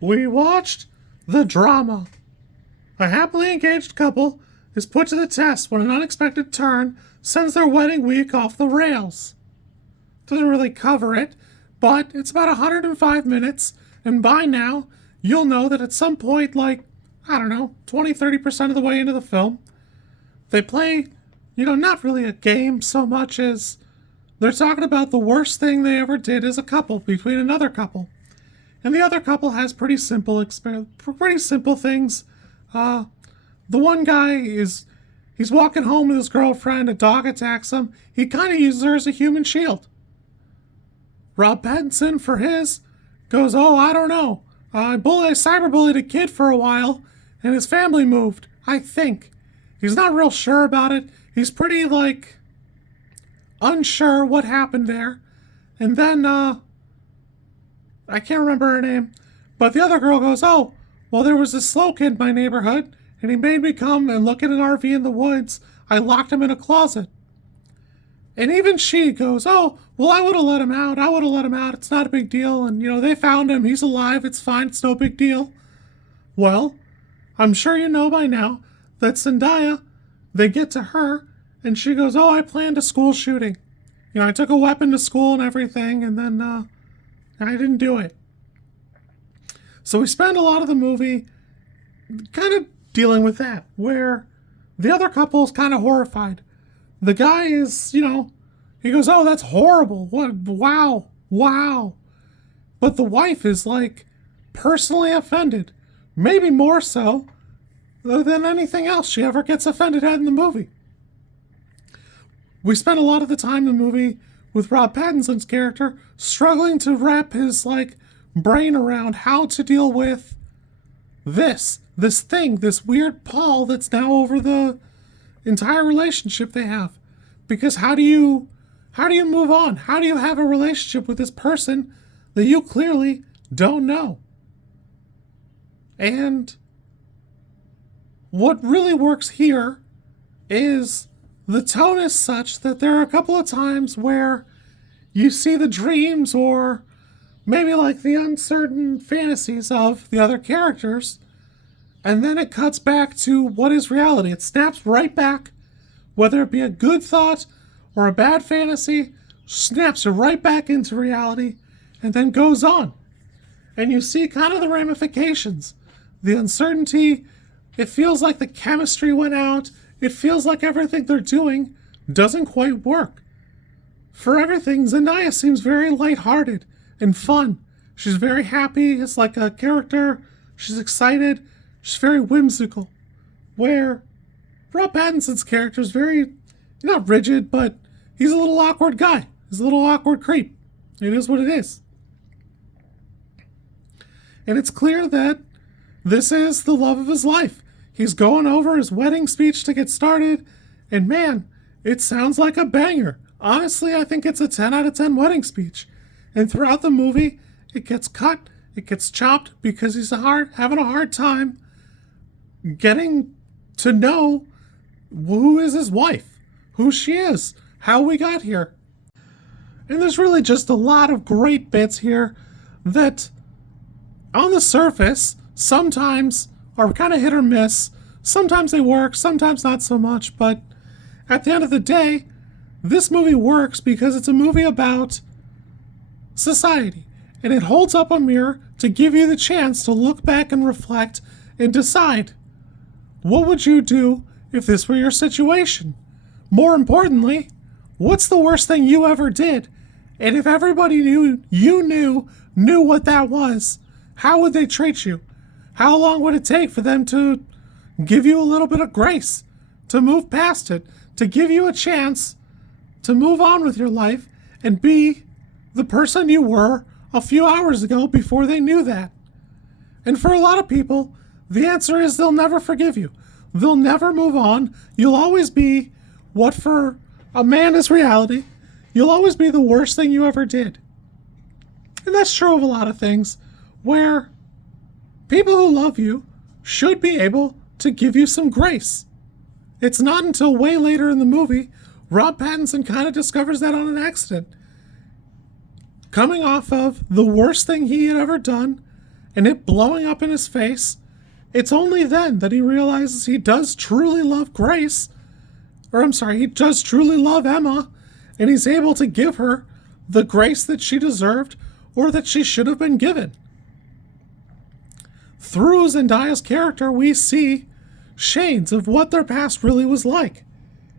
We watched the drama. A happily engaged couple is put to the test when an unexpected turn sends their wedding week off the rails. Doesn't really cover it, but it's about 105 minutes, and by now, you'll know that at some point, like, I don't know, 20-30% of the way into the film, they play, not really a game so much as they're talking about the worst thing they ever did as a couple between another couple. And the other couple has pretty simple things. The one guy he's walking home with his girlfriend, a dog attacks him. He kind of uses her as a human shield. Rob Pattinson, for his, goes, I don't know. I cyberbullied a kid for a while, and his family moved, I think. He's not real sure about it. He's pretty, unsure what happened there. And then, I can't remember her name, but the other girl goes, there was this slow kid in my neighborhood, and he made me come and look at an RV in the woods. I locked him in a closet. And even she goes, I would have let him out. It's not a big deal. And, they found him. He's alive. It's fine. It's no big deal. Well, I'm sure you know by now that Zendaya, they get to her, and she goes, I planned a school shooting. I took a weapon to school and everything, and then, I didn't do it. So we spend a lot of the movie kind of dealing with that, where the other couple is kind of horrified. The guy is, he goes, that's horrible. What? Wow. But the wife is personally offended. Maybe more so than anything else she ever gets offended at in the movie. We spent a lot of the time in the movie with Rob Pattinson's character struggling to wrap his brain around how to deal with this weird pall that's now over the entire relationship they have. Because how do you move on? How do you have a relationship with this person that you clearly don't know? And what really works here is the tone is such that there are a couple of times where you see the dreams or maybe the uncertain fantasies of the other characters, and then it cuts back to what is reality. It snaps right back, whether it be a good thought or a bad fantasy, snaps it right back into reality, and then goes on. And you see kind of the ramifications. The uncertainty, it feels like the chemistry went out. It feels like everything they're doing doesn't quite work. For everything, Zendaya seems very lighthearted and fun. She's very happy. It's like a character. She's excited. She's very whimsical. Where Rob Pattinson's character is very, not rigid, but he's a little awkward guy. He's a little awkward creep. It is what it is. And it's clear that this is the love of his life. He's going over his wedding speech to get started, and man, it sounds like a banger. Honestly, I think it's a 10 out of 10 wedding speech. And throughout the movie, it gets cut, it gets chopped because he's having a hard time getting to know who is his wife, who she is, how we got here. And there's really just a lot of great bits here that, on the surface, sometimes are kind of hit or miss. Sometimes they work, sometimes not so much, but at the end of the day, this movie works because it's a movie about society, and it holds up a mirror to give you the chance to look back and reflect and decide, what would you do if this were your situation? More importantly, what's the worst thing you ever did? And if everybody knew what that was, how would they treat you? How long would it take for them to give you a little bit of grace, to move past it, to give you a chance to move on with your life and be the person you were a few hours ago before they knew that? And for a lot of people, the answer is they'll never forgive you. They'll never move on. You'll always be what for a man is reality. You'll always be the worst thing you ever did. And that's true of a lot of things, where people who love you should be able to give you some grace. It's not until way later in the movie Rob Pattinson kind of discovers that on an accident. Coming off of the worst thing he had ever done, and it blowing up in his face, it's only then that he realizes he does truly love Grace, or I'm sorry, he does truly love Emma, and he's able to give her the grace that she deserved or that she should have been given. Through Zendaya's character, we see shades of what their past really was like.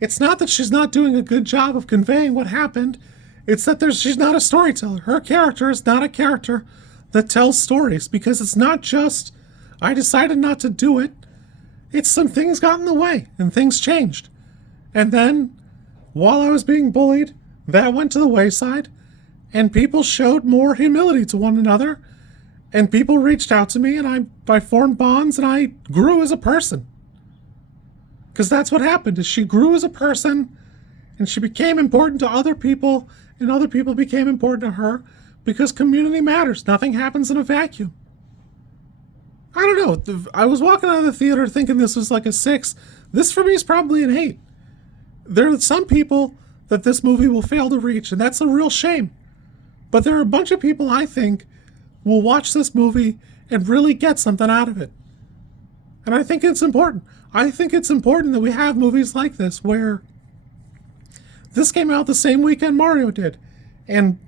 It's not that she's not doing a good job of conveying what happened, it's that she's not a storyteller. Her character is not a character that tells stories, because it's not just, I decided not to do it. It's some things got in the way and things changed. And then, while I was being bullied, that went to the wayside, and people showed more humility to one another, and people reached out to me, and I formed bonds, and I grew as a person. Because that's what happened, is she grew as a person, and she became important to other people, and other people became important to her, because community matters. Nothing happens in a vacuum. I don't know. I was walking out of the theater thinking this was like a 6. This for me is probably an 8. There are some people that this movie will fail to reach, and that's a real shame. But there are a bunch of people, I think, will watch this movie and really get something out of it. And I think it's important. I think it's important that we have movies like this, where this came out the same weekend Mario did. And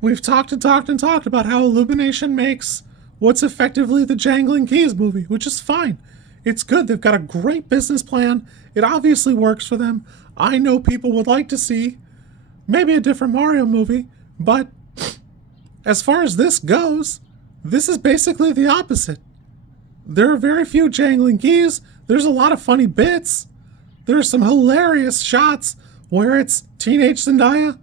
we've talked about how Illumination makes what's effectively the Jangling Keys movie, which is fine. It's good. They've got a great business plan. It obviously works for them. I know people would like to see maybe a different Mario movie, but as far as this goes, this is basically the opposite. There are very few jangling keys. There's a lot of funny bits. There are some hilarious shots where it's teenage Zendaya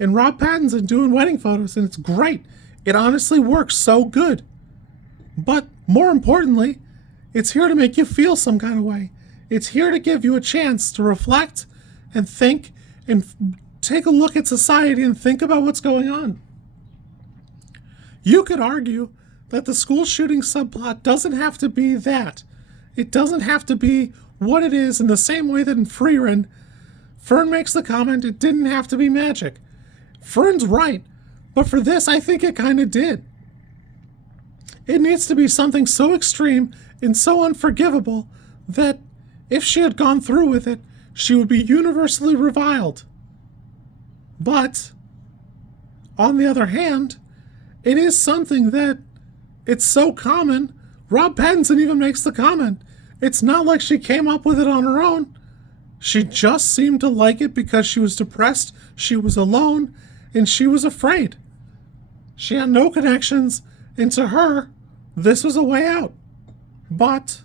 and Rob Pattinson doing wedding photos, and it's great. It honestly works so good. But more importantly, it's here to make you feel some kind of way. It's here to give you a chance to reflect and think and take a look at society and think about what's going on. You could argue that the school shooting subplot doesn't have to be that. It doesn't have to be what it is, in the same way that in Freerin, Fern makes the comment it didn't have to be magic. Fern's right, but for this I think it kind of did. It needs to be something so extreme and so unforgivable that if she had gone through with it, she would be universally reviled. But, on the other hand, it is something that it's so common. Rob Pattinson even makes the comment. It's not like she came up with it on her own. She just seemed to like it because she was depressed, she was alone, and she was afraid. She had no connections, and to her, this was a way out. But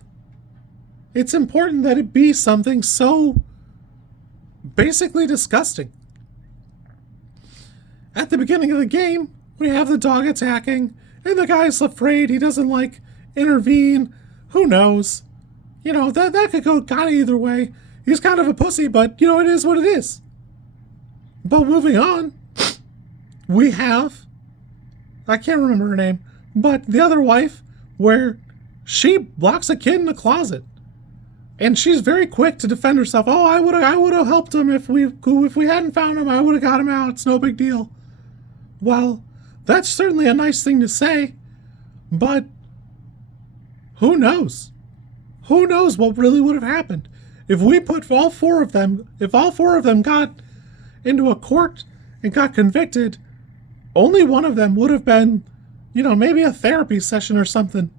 it's important that it be something so basically disgusting. At the beginning of the game, we have the dog attacking, and the guy's afraid. He doesn't, intervene. Who knows? That could go kind of either way. He's kind of a pussy, but, it is what it is. But moving on, we have, I can't remember her name, but the other wife, where she locks a kid in the closet. And she's very quick to defend herself. Oh, I would have helped him if we hadn't found him. I would have got him out. It's no big deal. Well, that's certainly a nice thing to say, but who knows? Who knows what really would have happened if we put all four of them? If all four of them got into a court and got convicted, only one of them would have been, maybe a therapy session or something.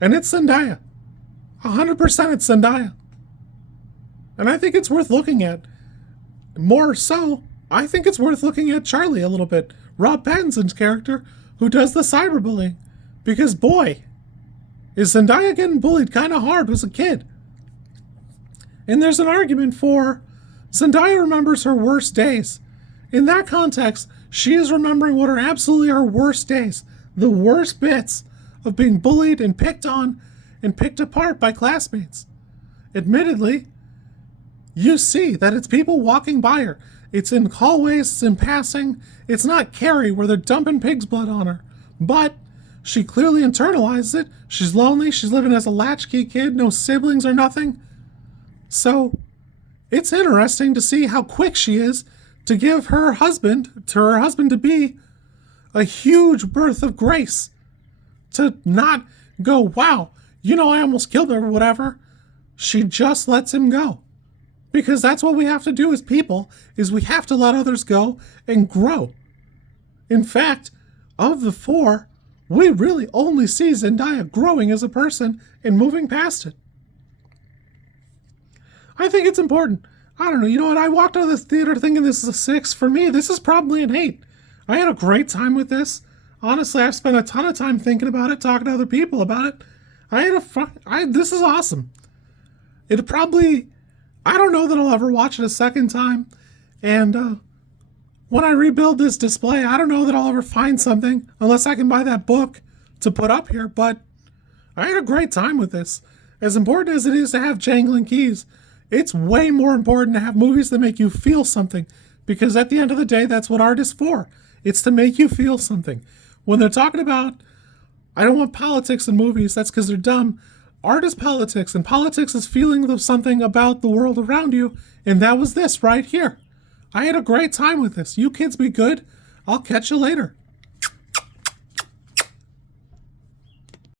And it's Zendaya. 100% it's Zendaya. And I think it's worth looking at. More so, I think it's worth looking at Charlie a little bit. Rob Pattinson's character, who does the cyberbullying. Because boy, is Zendaya getting bullied kind of hard as a kid. And there's an argument for Zendaya remembers her worst days. In that context, she is remembering what are absolutely her worst days. The worst bits of being bullied and picked on and picked apart by classmates. Admittedly, you see that it's people walking by her. It's in hallways, it's in passing. It's not Carrie where they're dumping pig's blood on her. But she clearly internalizes it. She's lonely. She's living as a latchkey kid. No siblings or nothing. So it's interesting to see how quick she is to give her husband to be, a huge birth of grace. to not go, wow, I almost killed her or whatever. She just lets him go. Because that's what we have to do as people, is we have to let others go and grow. In fact, of the four, we really only see Zendaya growing as a person and moving past it. I think it's important. I don't know, you know what? I walked out of this theater thinking this is a 6. For me, this is probably an 8. I had a great time with this. Honestly, I've spent a ton of time thinking about it, talking to other people about it. This is awesome. It probably, I don't know that I'll ever watch it a second time. And when I rebuild this display, I don't know that I'll ever find something unless I can buy that book to put up here. But I had a great time with this. As important as it is to have jangling keys, it's way more important to have movies that make you feel something. Because at the end of the day, that's what art is for. It's to make you feel something. When they're talking about, I don't want politics in movies, that's because they're dumb. Art is politics, and politics is feeling something about the world around you, and that was this right here. I had a great time with this. You kids be good. I'll catch you later.